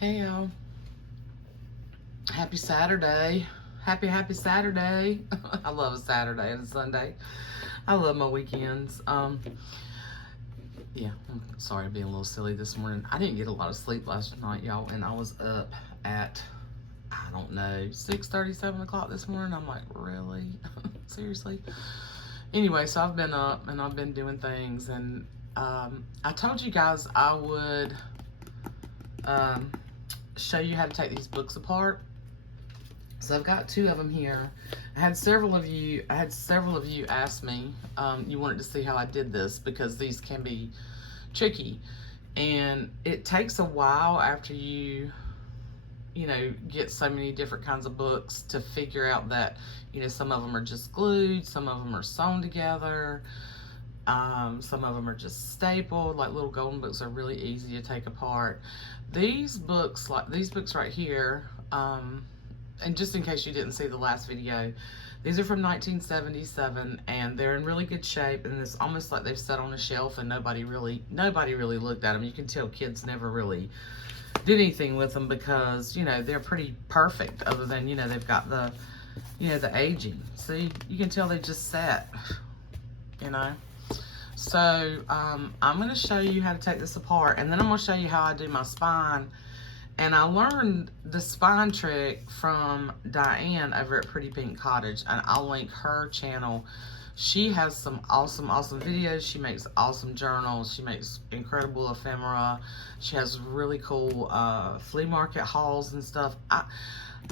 Hey y'all, happy Saturday. Happy Saturday. I love a Saturday and a Sunday. I love my weekends. Yeah, I'm sorry being a little silly this morning. I didn't get a lot of sleep last night, y'all, and I was up at, I don't know, 6:30, 7 o'clock this morning. I'm like, really? Seriously? Anyway, so I've been up and I've been doing things, and I told you guys I would um, show you how to take these books apart. So I've got two of them here. I had several of you ask me, you wanted to see how I did this because these can be tricky, and it takes a while after you get so many different kinds of books to figure out that some of them are just glued, some of them are sewn together, some of them are just stapled. Like little golden books are really easy to take apart. These books, like these books right here, and just in case you didn't see the last video, these are from 1977, and they're in really good shape, and it's almost like they've sat on a shelf and nobody really looked at them. You can tell kids never really did anything with them because they're pretty perfect, other than they've got the the aging. See, you can tell they just sat. So I'm going to show you how to take this apart, and then I'm going to show you how I do my spine. And I learned the spine trick from Diane over at Pretty Pink Cottage, and I'll link her channel. She has some awesome videos. She makes awesome journals. She makes incredible ephemera. She has really cool flea market hauls and stuff.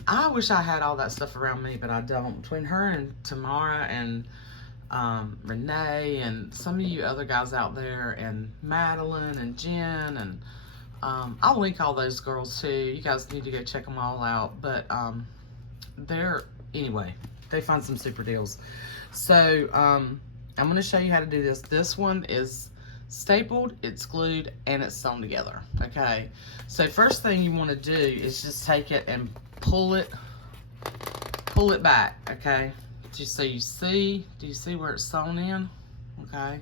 I wish I had all that stuff around me, but I don't. Between her and Tamara and Renee and some of you other guys out there, and Madeline and Jen, and I'll link all those girls too. You guys need to go check them all out. But anyway, they find some super deals. So I'm going to show you how to do this. This one is stapled, it's glued, and it's sewn together. Okay. So first thing you want to do is just take it and pull it back. Okay. So do you see where it's sewn in? Okay.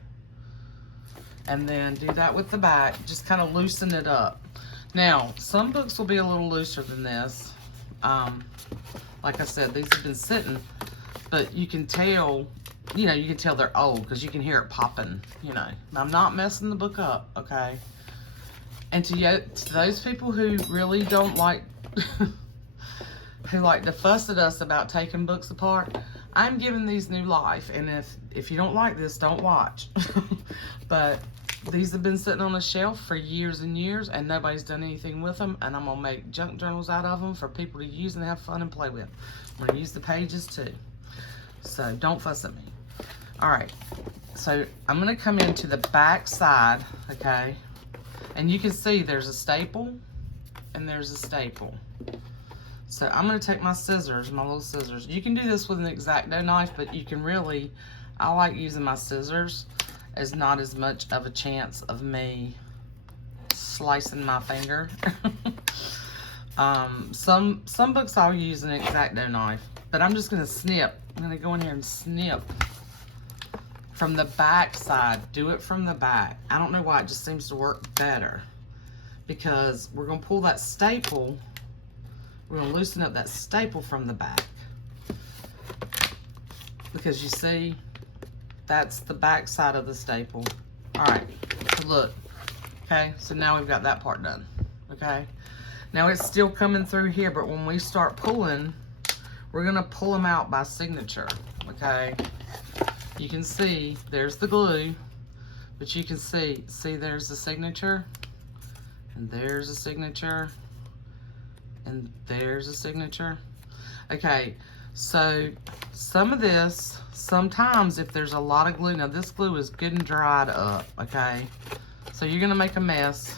And then do that with the back. Just kind of loosen it up. Now, some books will be a little looser than this. Like I said, these have been sitting, but you can tell, you can tell they're old because you can hear it popping, I'm not messing the book up, okay? And to those people who really don't like, who like to fuss at us about taking books apart, I'm giving these new life, and if you don't like this, don't watch. But these have been sitting on the shelf for years and years, and nobody's done anything with them, and I'm going to make junk journals out of them for people to use and have fun and play with. I'm going to use the pages too. So don't fuss at me. All right, so I'm going to come into the back side, okay? And you can see there's a staple and there's a staple. So I'm going to take my scissors, my little scissors. You can do this with an X-Acto knife, but you can really, I like using my scissors. There's not as much of a chance of me slicing my finger. Some books I'll use an X-Acto knife, but I'm just going to snip. I'm going to go in here and snip from the back side. Do it from the back. I don't know why, it just seems to work better, because we're going to pull that staple. We're going to loosen up that staple from the back, because you see, that's the back side of the staple. All right, so look, okay, so now we've got that part done, okay? Now it's still coming through here, but when we start pulling, we're gonna pull them out by signature, okay? You can see, there's the glue, but you can see there's the signature, and there's a signature, and there's a signature. Okay, so some of this, sometimes if there's a lot of glue, now this glue is good and dried up, okay? So you're gonna make a mess.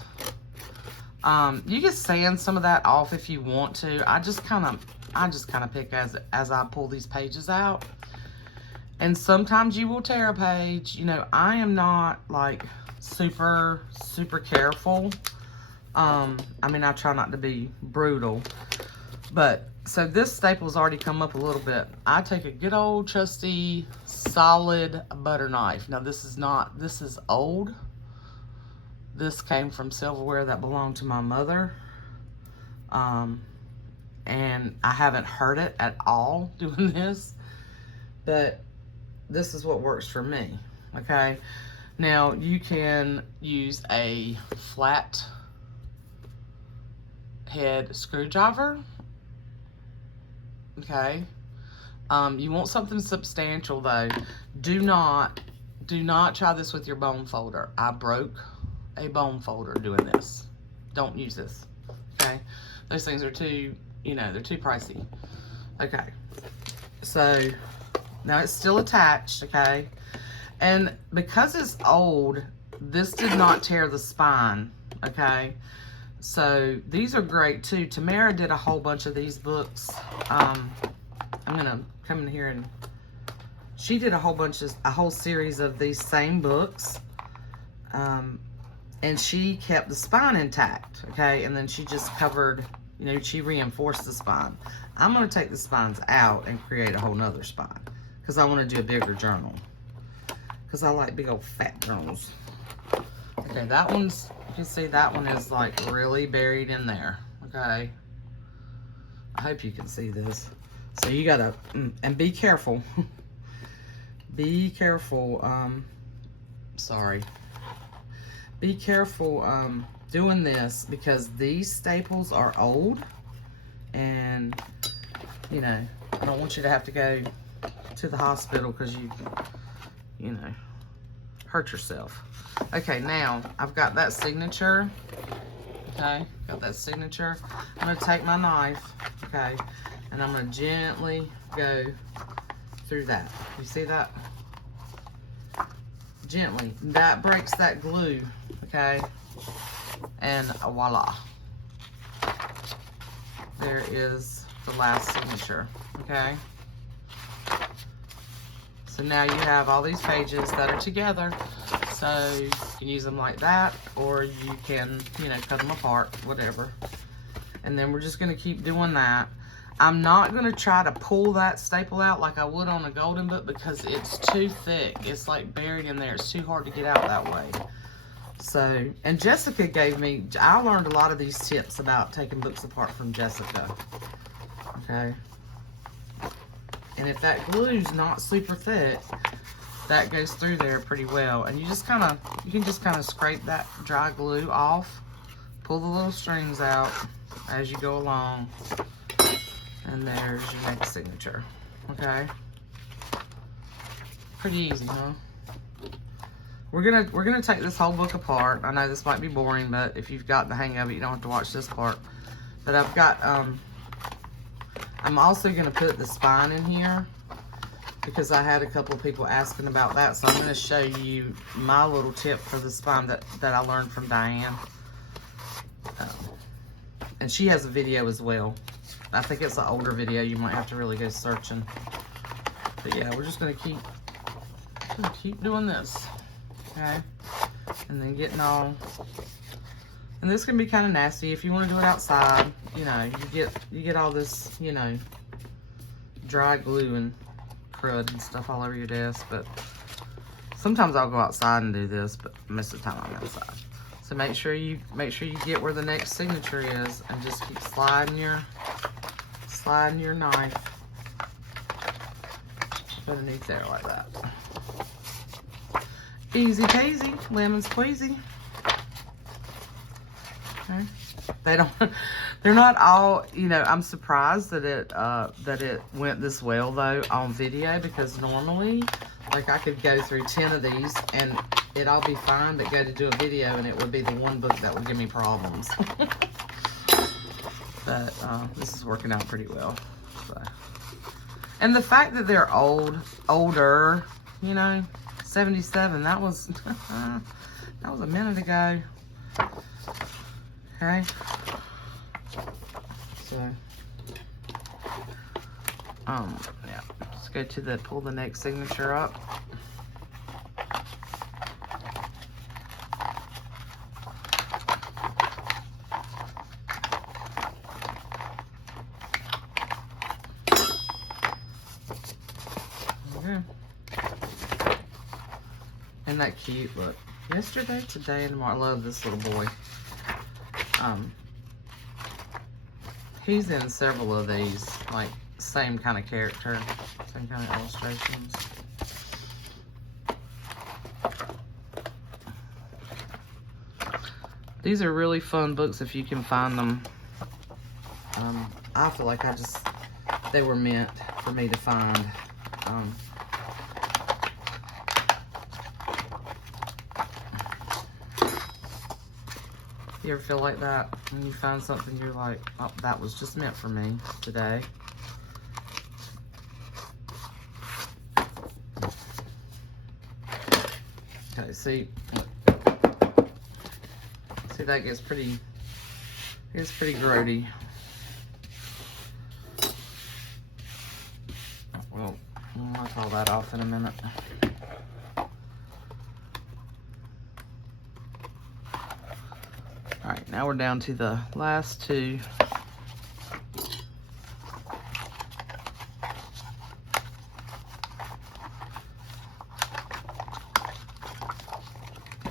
You can sand some of that off if you want to. I just kind of pick as I pull these pages out. And sometimes you will tear a page. I am not like super careful. I mean, I try not to be brutal, but so this staple's already come up a little bit. I take a good old trusty solid butter knife. Now this is old. This came from silverware that belonged to my mother. And I haven't heard it at all doing this, but this is what works for me, okay? Now, you can use a flat head screwdriver, okay? You want something substantial, though. Do not try this with your bone folder. I broke a bone folder doing this. Don't use this, okay? Those things are too, they're too pricey. Okay, so now it's still attached, okay? And because it's old, this did not tear the spine, okay? So these are great too. Tamara did a whole bunch of these books. I'm gonna come in here and she did a whole series of these same books. And she kept the spine intact, okay? And then she just covered, she reinforced the spine. I'm gonna take the spines out and create a whole nother spine because I want to do a bigger journal. Because I like big old fat journals. Okay, that one's, you can see that one is like really buried in there, okay? I hope you can see this. So you gotta, and be careful. Be careful, sorry. Be careful doing this because these staples are old and, I don't want you to have to go to the hospital because you hurt yourself. Okay, now I've got that signature. Okay, got that signature. I'm gonna take my knife, okay, and I'm gonna gently go through that. You see that? Gently. That breaks that glue, okay, and voila. There is the last signature, okay? So now you have all these pages that are together. So you can use them like that, or you can, cut them apart, whatever. And then we're just gonna keep doing that. I'm not gonna try to pull that staple out like I would on a golden book because it's too thick. It's like buried in there. It's too hard to get out that way. So, and Jessica I learned a lot of these tips about taking books apart from Jessica. Okay. And if that glue's not super thick, that goes through there pretty well. And you can just kind of scrape that dry glue off, pull the little strings out as you go along, and there's your next signature. Okay, pretty easy, huh? We're gonna take this whole book apart. I know this might be boring, but if you've got the hang of it, you don't have to watch this part. But I've got I'm also gonna put the spine in here because I had a couple of people asking about that. So I'm gonna show you my little tip for the spine that I learned from Diane. And she has a video as well. I think it's an older video. You might have to really go searching. But yeah, we're just gonna keep doing this, okay? And then getting all. And this can be kind of nasty if you want to do it outside. You get all this, dry glue and crud and stuff all over your desk. But sometimes I'll go outside and do this, but most of the time I'm outside. So make sure you get where the next signature is, and just keep sliding your knife underneath there like that. Easy peasy, lemon squeezy. Okay. They're not all, I'm surprised that it went this well though on video, because normally, like, I could go through 10 of these and it'd all be fine, but go to do a video and it would be the one book that would give me problems. But this is working out pretty well. So. And the fact that they're older, 77, that was a minute ago. Okay. So, yeah, let's go to pull the next signature up. Okay. Isn't that cute? Look, yesterday, today, and tomorrow. I love this little boy. He's in several of these, like same kind of character, same kind of illustrations. These are really fun books if you can find them. I feel like they were meant for me to find. You ever feel like that when you find something you're like, oh, that was just meant for me today? Okay, see that gets pretty grody. Well, I'll knock all that off in a minute. All right, now we're down to the last two.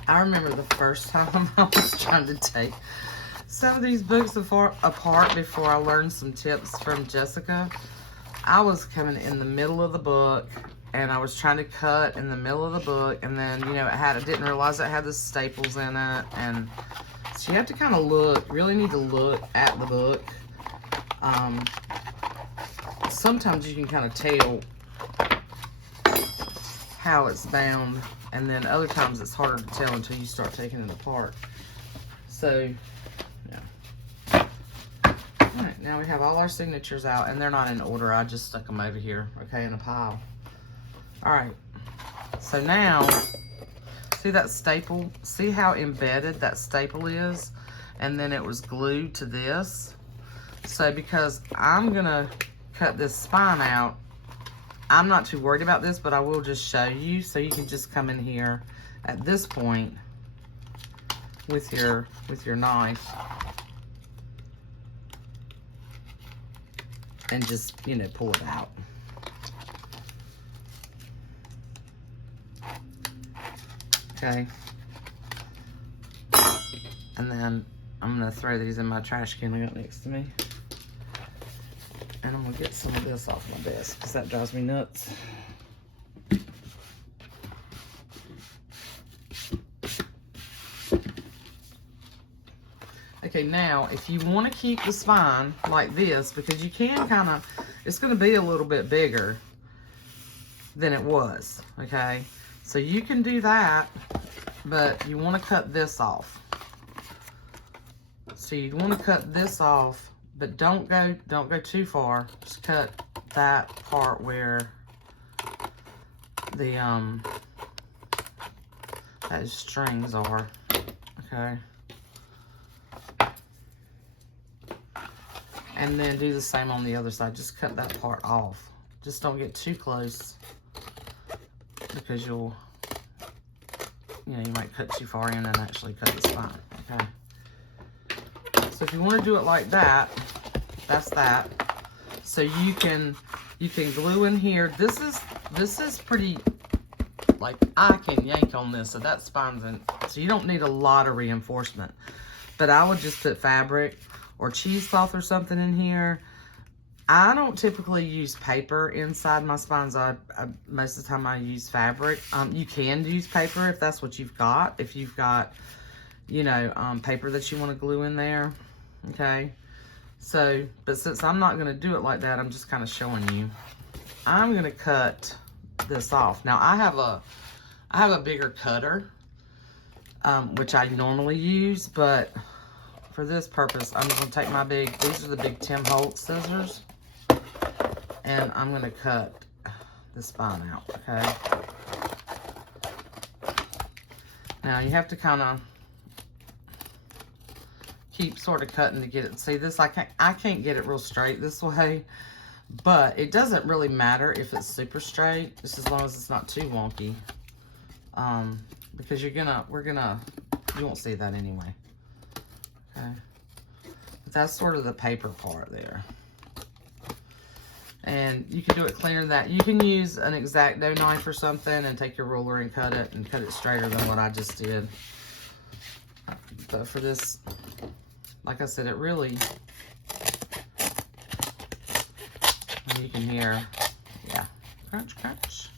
I remember the first time I was trying to take some of these books apart before I learned some tips from Jessica. I was coming in the middle of the book and I was trying to cut in the middle of the book, and then, you know, I didn't realize it had the staples in it, and so you have to kind of really need to look at the book. Sometimes you can kind of tell how it's bound, and then other times it's harder to tell until you start taking it apart. So, yeah. Alright, now we have all our signatures out, and they're not in order. I just stuck them over here, okay, in a pile. Alright, so now, see that staple? See how embedded that staple is? And then it was glued to this. So because I'm gonna cut this spine out, I'm not too worried about this, but I will just show you so you can just come in here at this point with your knife and just, you know, pull it out. Okay. And then I'm gonna throw these in my trash can I got next to me. And I'm gonna get some of this off my desk because that drives me nuts. Okay, now if you want to keep the spine like this, because you can kind of, it's going to be a little bit bigger than it was, okay? So you can do that, but you want to cut this off. So you want to cut this off, but don't go too far. Just cut that part where the those strings are, okay? And then do the same on the other side. Just cut that part off. Just don't get too close because you might cut too far in and actually cut the spine, okay? So if you want to do it like that, that's that. So you can glue in here. This is pretty, like, I can yank on this, so that spine's in. So you don't need a lot of reinforcement. But I would just put fabric or cheesecloth or something in here. I don't typically use paper inside my spines. Most of the time I use fabric. You can use paper if that's what you've got. If you've got, you know, paper that you want to glue in there, okay? So, but since I'm not going to do it like that, I'm just kind of showing you. I'm going to cut this off. Now I have a bigger cutter, which I normally use, but for this purpose, I'm just going to take these are the big Tim Holtz scissors, and I'm going to cut the spine out, okay? Now you have to kind of keep sort of cutting to get it. See this, I can't get it real straight this way, but it doesn't really matter if it's super straight, just as long as it's not too wonky. Because you won't see that anyway. Okay. But that's sort of the paper part there. And you can do it cleaner than that. You can use an X-Acto knife or something and take your ruler and cut it straighter than what I just did. But for this, like I said, it really And you can hear, yeah, crunch, crunch,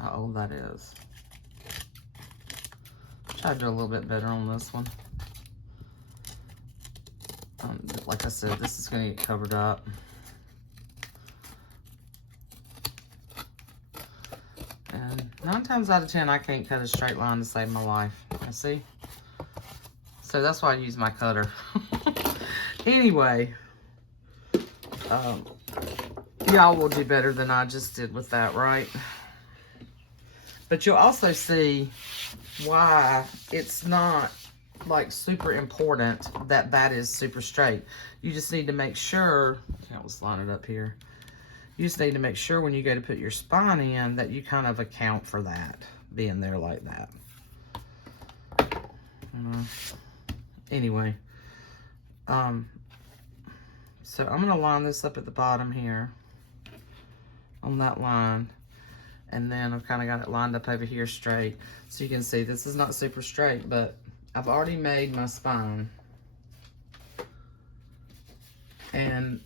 how old that is. Try to do a little bit better on this one. Like I said, this is going to get covered up. And 9 times out of 10, I can't cut a straight line to save my life. You see? So that's why I use my cutter. Anyway, y'all will do better than I just did with that, right? But you'll also see why it's not like super important that that is super straight. You just need to make sure, let's line it up here. You just need to make sure when you go to put your spine in that you kind of account for that being there like that. Anyway, so I'm gonna line this up at the bottom here on that line, and then I've kind of got it lined up over here straight. So you can see this is not super straight, but I've already made my spine. And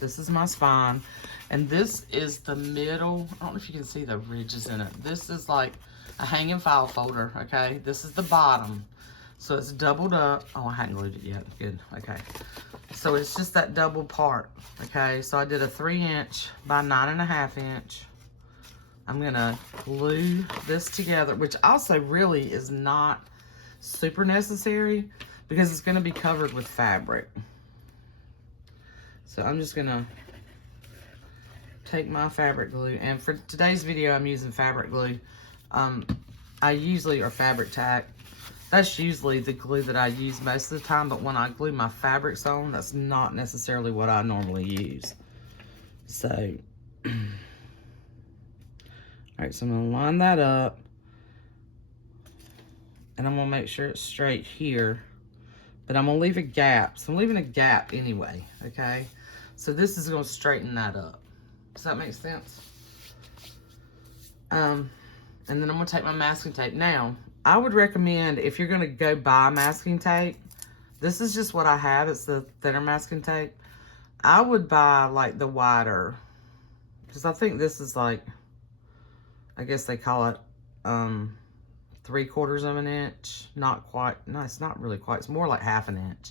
this is my spine. And this is the middle. I don't know if you can see the ridges in it. This is like a hanging file folder, okay? This is the bottom. So it's doubled up. Oh, I hadn't glued it yet. Good, okay. So it's just that double part, okay? So I did a 3" by 9.5 inch. I'm gonna glue this together, which also really is not super necessary because it's gonna be covered with fabric. So I'm just gonna take my fabric glue, and for today's video I'm using fabric glue. I usually, or fabric tack, that's usually the glue that I use most of the time, but when I glue my fabrics on, that's not necessarily what I normally use. So, all right, so I'm gonna line that up, and I'm gonna make sure it's straight here, but I'm gonna leave a gap. So I'm leaving a gap anyway, okay? So this is gonna straighten that up. Does that make sense? And then I'm gonna take my masking tape. Now, I would recommend, if you're gonna go buy masking tape, this is just what I have, it's the thinner masking tape. I would buy like the wider, because I think this is like, I guess they call it 3/4 of an inch. Not quite, no, it's not really quite, it's more like 1/2 inch.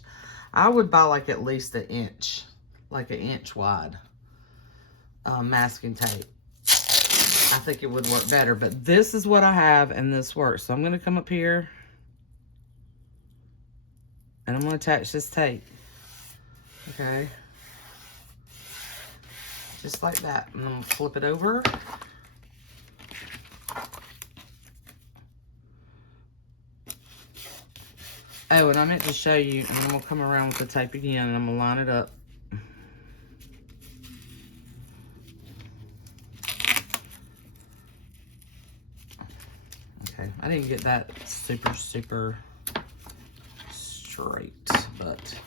I would buy like at least 1 inch, like 1 inch wide masking tape. I think it would work better, but this is what I have and this works. So I'm gonna come up here and I'm gonna attach this tape, okay? Just like that, and I'm gonna flip it over. Oh, and I meant to show you, and I'm gonna come around with the tape again, and I'm gonna line it up. Okay, I didn't get that super straight, but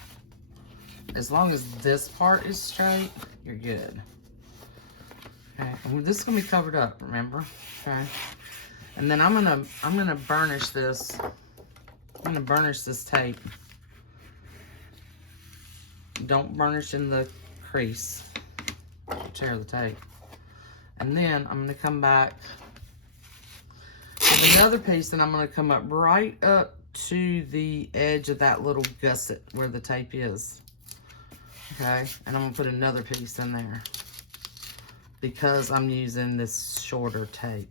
as long as this part is straight, you're good. Okay, and this is gonna be covered up, remember? Okay, and then I'm gonna burnish this. I'm gonna burnish this tape. Don't burnish in the crease. Tear the tape. And then I'm gonna come back with another piece, and I'm gonna come up right up to the edge of that little gusset where the tape is. Okay, and I'm gonna put another piece in there because I'm using this shorter tape.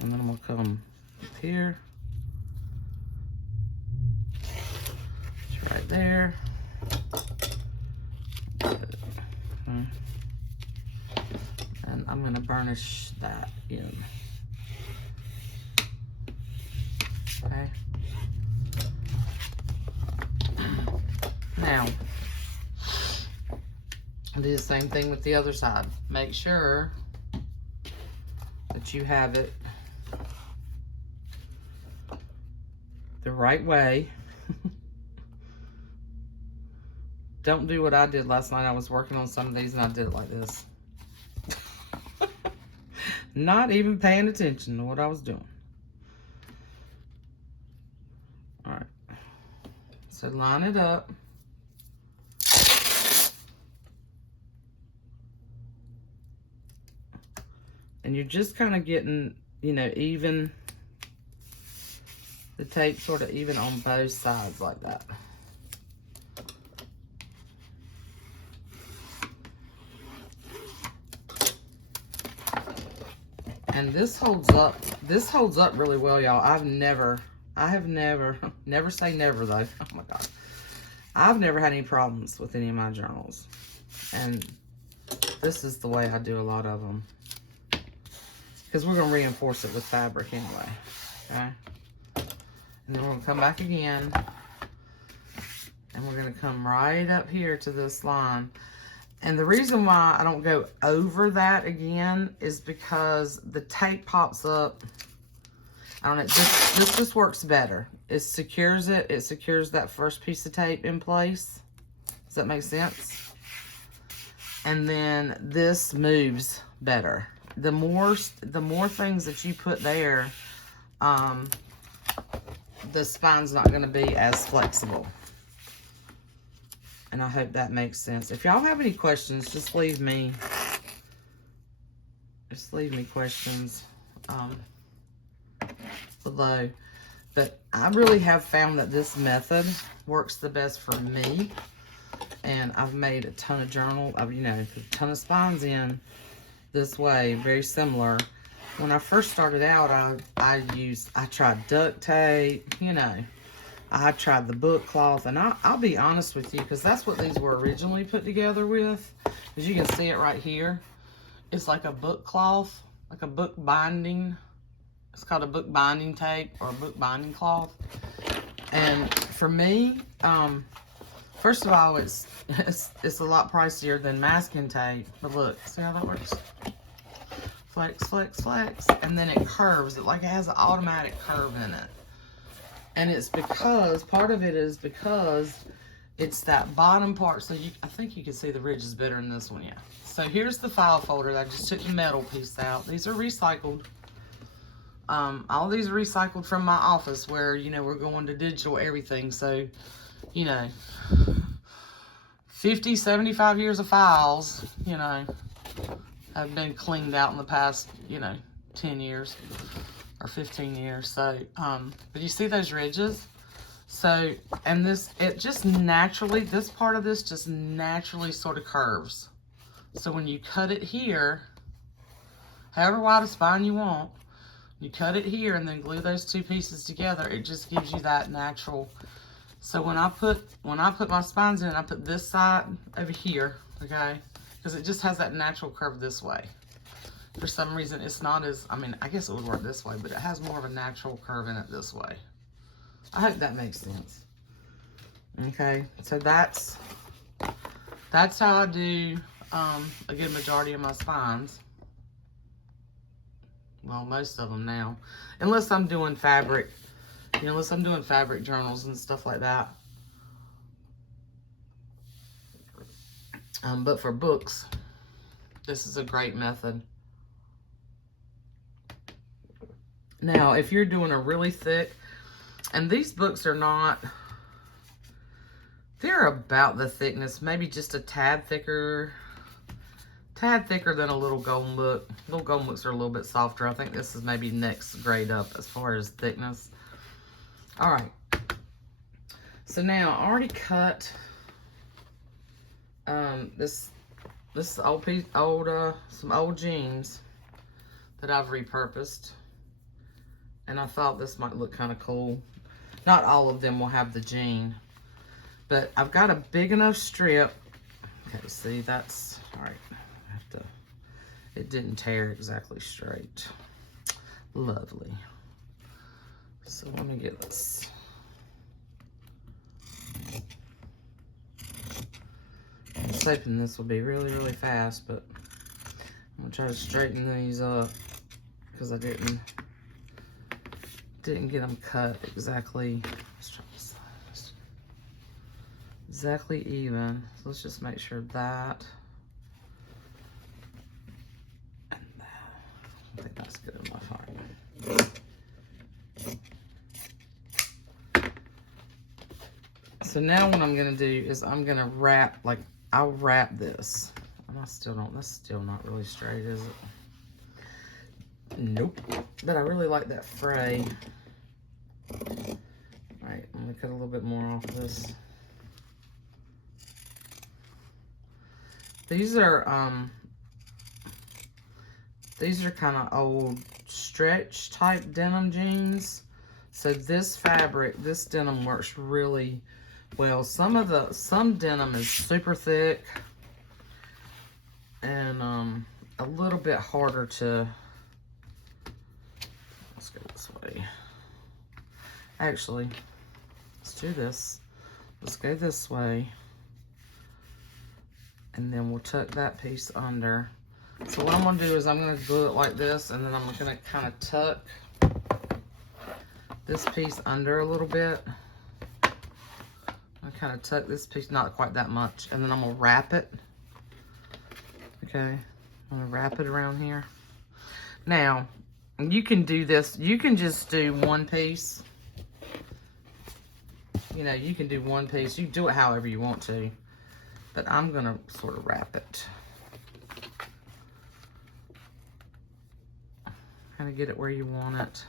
And then I'm gonna come up here. It's right there. And I'm gonna burnish that in. Okay. Now, do the same thing with the other side. Make sure that you have it the right way. Don't do what I did last night. I was working on some of these and I did it like this. Not even paying attention to what I was doing. All right. So line it up. And you're just kind of getting, you know, even, the tape sort of even on both sides like that. And this holds up really well, y'all. I have never, never say never though. Oh my God. I've never had any problems with any of my journals. And this is the way I do a lot of them. Because we're going to reinforce it with fabric anyway. Okay? And then we're going to come back again. And we're going to come right up here to this line. And the reason why I don't go over that again is because the tape pops up. I don't know, this just works better. It secures that first piece of tape in place. Does that make sense? And then this moves better. The more things that you put there, the spine's not going to be as flexible. And I hope that makes sense. If y'all have any questions, just leave me questions below. But I really have found that this method works the best for me. And I've made a ton of you know, a ton of spines in this way, very similar. When I first started out, I tried duct tape, you know. I tried the book cloth, and I'll be honest with you, because that's what these were originally put together with. As you can see it right here, it's like a book cloth, like a book binding. It's called a book binding tape or a book binding cloth. And for me, first of all, it's a lot pricier than masking tape. But look, see how that works? Flex, flex, flex, and then it curves. It has an automatic curve in it. And it's because, part of it is because it's that bottom part. So I think you can see the ridges better in this one, yeah. So here's the file folder. I just took the metal piece out. These are recycled. All these are recycled from my office where, you know, we're going to digital everything. So, you know, 50, 75 years of files, you know, have been cleaned out in the past, you know, 10 years. Or 15 years. So, but you see those ridges? So, and this part of this just naturally sort of curves. So when you cut it here, however wide a spine you want, you cut it here and then glue those two pieces together, it just gives you that natural. So when I put my spines in, I put this side over here, okay? Because it just has that natural curve this way. For some reason, it's not as, I mean, I guess it would work this way, but it has more of a natural curve in it this way. I hope that makes sense. Okay, so that's how I do a good majority of my spines. Well, most of them now. Unless I'm doing fabric, you know, unless I'm doing fabric journals and stuff like that. But for books, this is a great method. Now, if you're doing a really thick, and these books are not, they're about the thickness, maybe just a tad thicker than a little golden book. Little golden books are a little bit softer. I think this is maybe next grade up as far as thickness. All right. So now I already cut this old piece, some old jeans that I've repurposed. And I thought this might look kind of cool. Not all of them will have the jean. But I've got a big enough strip. Okay, see, that's, all right. I have to, it didn't tear exactly straight. Lovely. So let me get this. I was hoping this will be really, really fast, but I'm gonna try to straighten these up because I didn't get them cut exactly. Let's try this side. Exactly even. So let's just make sure that and that. I think that's good enough. All right. So now what I'm gonna do is I'm gonna wrap, like, I'll wrap this. And that's still not really straight, is it? Nope. But I really like that fray. All right, I'm gonna cut a little bit more off of this. These are kind of old stretch type denim jeans. So this fabric, this denim works really well. Some denim is super thick and a little bit harder to, let's go this way. Actually, let's do this. Let's go this way. And then we'll tuck that piece under. So what I'm gonna do is I'm gonna glue it like this, and then I'm gonna kind of tuck this piece under a little bit. I kind of tuck this piece, not quite that much, and then I'm gonna wrap it. Okay, I'm gonna wrap it around here. Now, you can do this, you can just do one piece. You know, you can do one piece. You do it however you want to. But I'm gonna sort of wrap it. Kind of get it where you want it.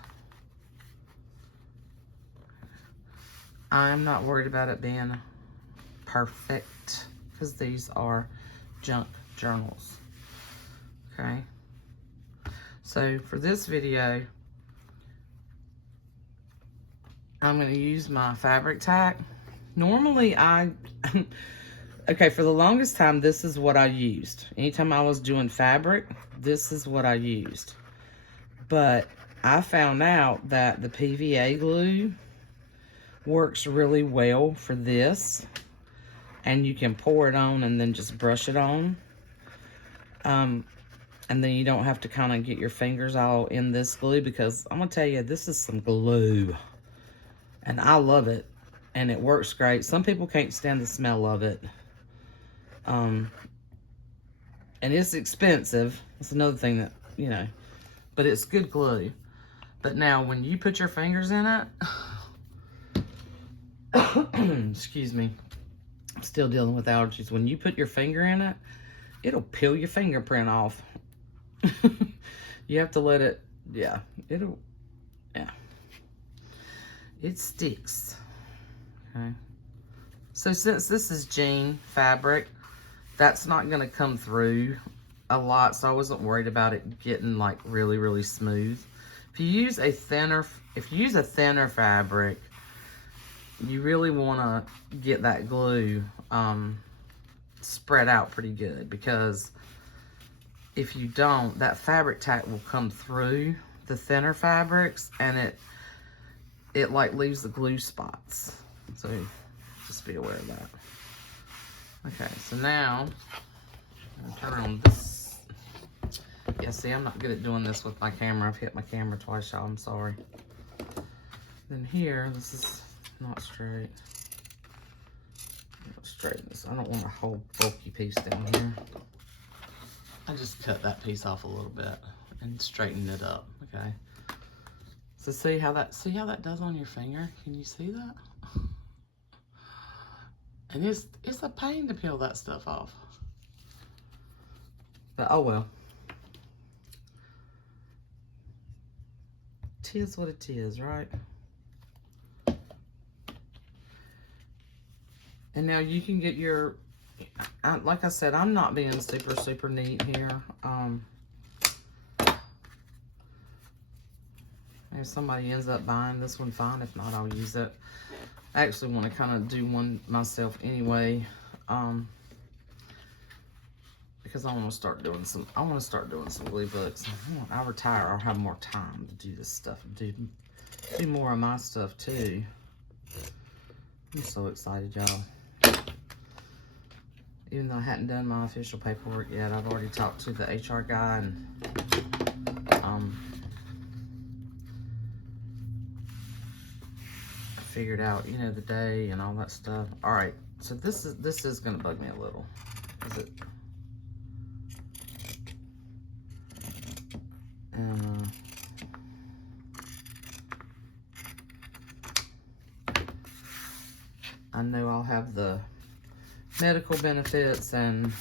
I'm not worried about it being perfect because these are junk journals. Okay. So for this video, I'm going to use my fabric tack. Normally okay, for the longest time, this is what I used. Anytime I was doing fabric, this is what I used. But I found out that the PVA glue works really well for this. And you can pour it on and then just brush it on. And then you don't have to kind of get your fingers all in this glue, because I'm going to tell you, this is some glue. And I love it. And it works great. Some people can't stand the smell of it. And it's expensive. That's another thing that, you know, but it's good glue. But now when you put your fingers in it, excuse me, I'm still dealing with allergies. When you put your finger in it, it'll peel your fingerprint off. You have to let it, yeah, it sticks. Okay. So since this is jean fabric, that's not going to come through a lot, so I wasn't worried about it getting like really, really smooth. If you use a thinner fabric, you really want to get that glue spread out pretty good, because if you don't, that fabric tack will come through the thinner fabrics, and it like leaves the glue spots. So just be aware of that. Okay, so now I'm gonna turn on this. Yeah, see, I'm not good at doing this with my camera. I've hit my camera twice, y'all. I'm sorry. Then here, this is not straight. Straighten this. I don't want a whole bulky piece down here. I just cut that piece off a little bit and straighten it up. Okay. So see how that does on your finger? Can you see that? And it's a pain to peel that stuff off. But oh well. Tis what it is, right? And now you can get your, like I said, I'm not being super neat here. If somebody ends up buying this one, fine. If not, I'll use it. I actually want to kind of do one myself anyway, because I want to start doing some glue books. When I retire, I'll have more time to do this stuff, do more of my stuff too. I'm so excited, y'all. Even though I hadn't done my official paperwork yet, I've already talked to the HR guy and figured out, you know, the day and all that stuff. All right, so this is gonna bug me a little. Is it? And have the medical benefits, and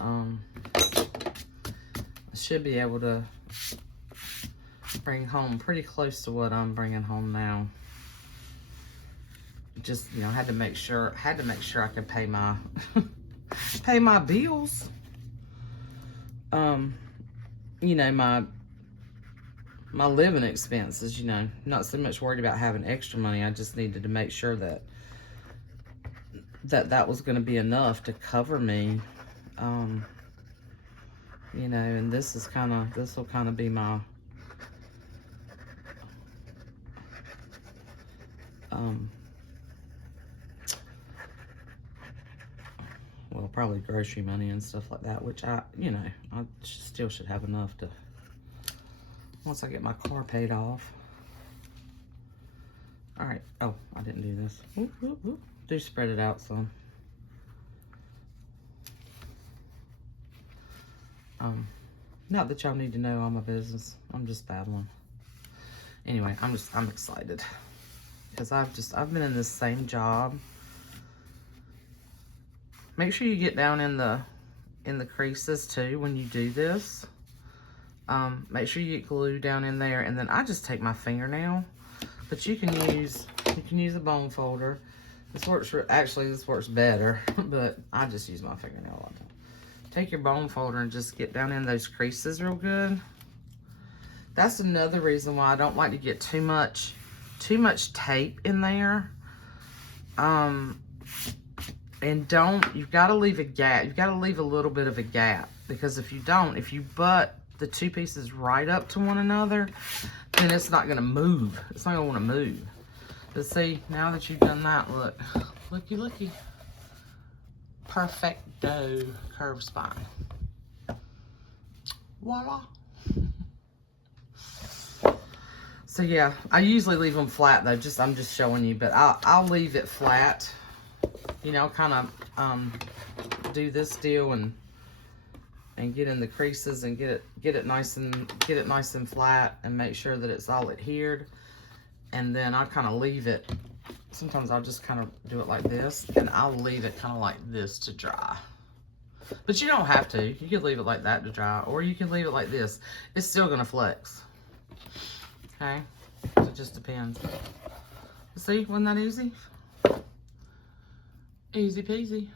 I should be able to bring home pretty close to what I'm bringing home now. Just, you know, had to make sure I could pay my pay my bills. You know, my living expenses, you know, not so much worried about having extra money. I just needed to make sure that was going to be enough to cover me. You know, and this will kind of be my well, probably grocery money and stuff like that, which I still should have enough to, once I get my car paid off. All right. Oh, I didn't do this. Ooh, ooh, ooh. Do spread it out some. Not that y'all need to know all my business. I'm just babbling. Anyway, I'm excited because I've been in this same job. Make sure you get down in the creases too when you do this. Make sure you get glue down in there, and then I just take my fingernail, but you can use a bone folder. This works better, but I just use my fingernail all the time. Take your bone folder and just get down in those creases real good. That's another reason why I don't like to get too much tape in there. And you've got to leave a gap. You've got to leave a little bit of a gap, because if you butt the two pieces right up to one another, then it's not going to move. It's not going to want to move. But see, now that you've done that, look, looky. Perfecto curved spine. Voila. So yeah, I usually leave them flat though. I'm just showing you, but I'll leave it flat. You know, kind of do this deal and get in the creases and get it nice and flat, and make sure that it's all adhered. And then I kind of leave it. Sometimes I'll just kind of do it like this, and I'll leave it kind of like this to dry. But you don't have to. You can leave it like that to dry, or you can leave it like this. It's still gonna flex. Okay, so it just depends. See, wasn't that easy? Easy peasy.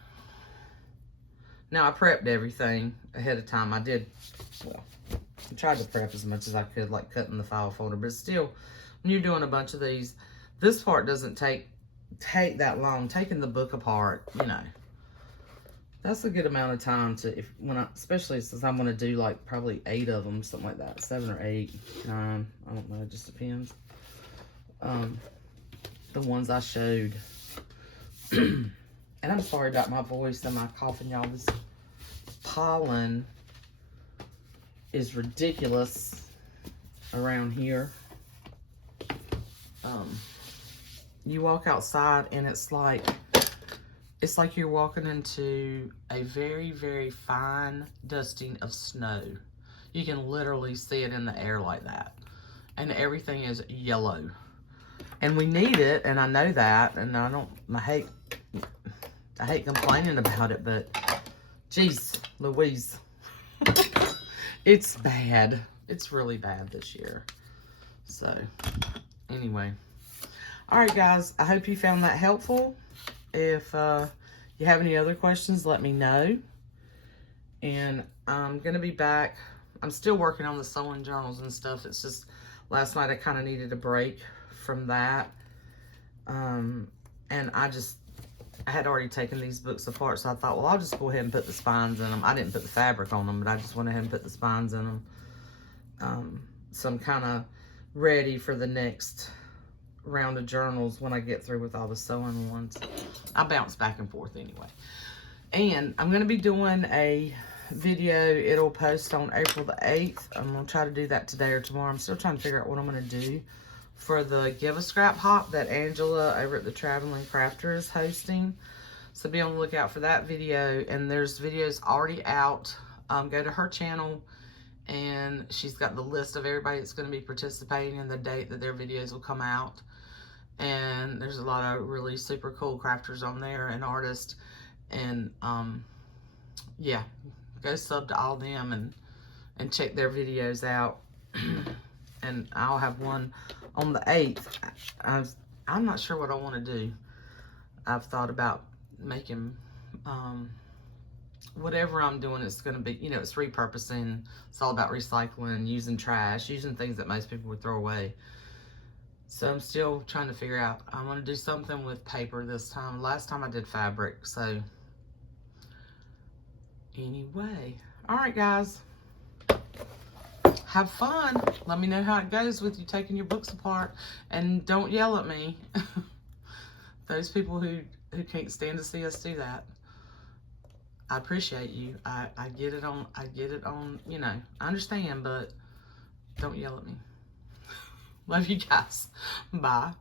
Now I prepped everything ahead of time. I tried to prep as much as I could, like cutting the file folder, but still, when you're doing a bunch of these, this part doesn't take that long. Taking the book apart, you know, that's a good amount of time to, especially since I'm going to do like probably 8 of them, something like that, 7 or 8, 9, I don't know, it just depends. The ones I showed. And I'm sorry about my voice and my coughing, y'all. This pollen is ridiculous around here. You walk outside and it's like you're walking into a very, very fine dusting of snow. You can literally see it in the air like that. And everything is yellow. And we need it, and I know that, and I hate complaining about it, but geez, Louise. It's bad. It's really bad this year. So, anyway. All right, guys, I hope you found that helpful. If you have any other questions, let me know. And I'm going to be back. I'm still working on the sewing journals and stuff. It's just last night I kind of needed a break from that. And I had already taken these books apart, so I thought, well, I'll just go ahead and put the spines in them. I didn't put the fabric on them, but I just went ahead and put the spines in them. So I'm kind of ready for the next round of journals when I get through with all the sewing ones. I bounce back and forth anyway. And I'm going to be doing a video. It'll post on April the 8th. I'm going to try to do that today or tomorrow. I'm still trying to figure out what I'm going to do for the Give a Scrap Hop that Angela over at the Traveling Crafter is hosting. So be on the lookout for that video. And there's videos already out. Go to her channel, and she's got the list of everybody that's going to be participating and the date that their videos will come out. and there's a lot of really super cool crafters on there and artists, and yeah, go sub to all them and check their videos out. And I'll have one on the 8th. I'm not sure what I want to do. I've thought about making whatever I'm doing, it's going to be, you know, it's repurposing. It's all about recycling, using trash, using things that most people would throw away. So I'm still trying to figure out. I want to do something with paper this time. Last time I did fabric. So anyway, all right, guys. Have fun. Let me know how it goes with you taking your books apart. And don't yell at me. Those people who can't stand to see us do that. I appreciate you. I get it on, you know, I understand, but don't yell at me. Love you guys. Bye.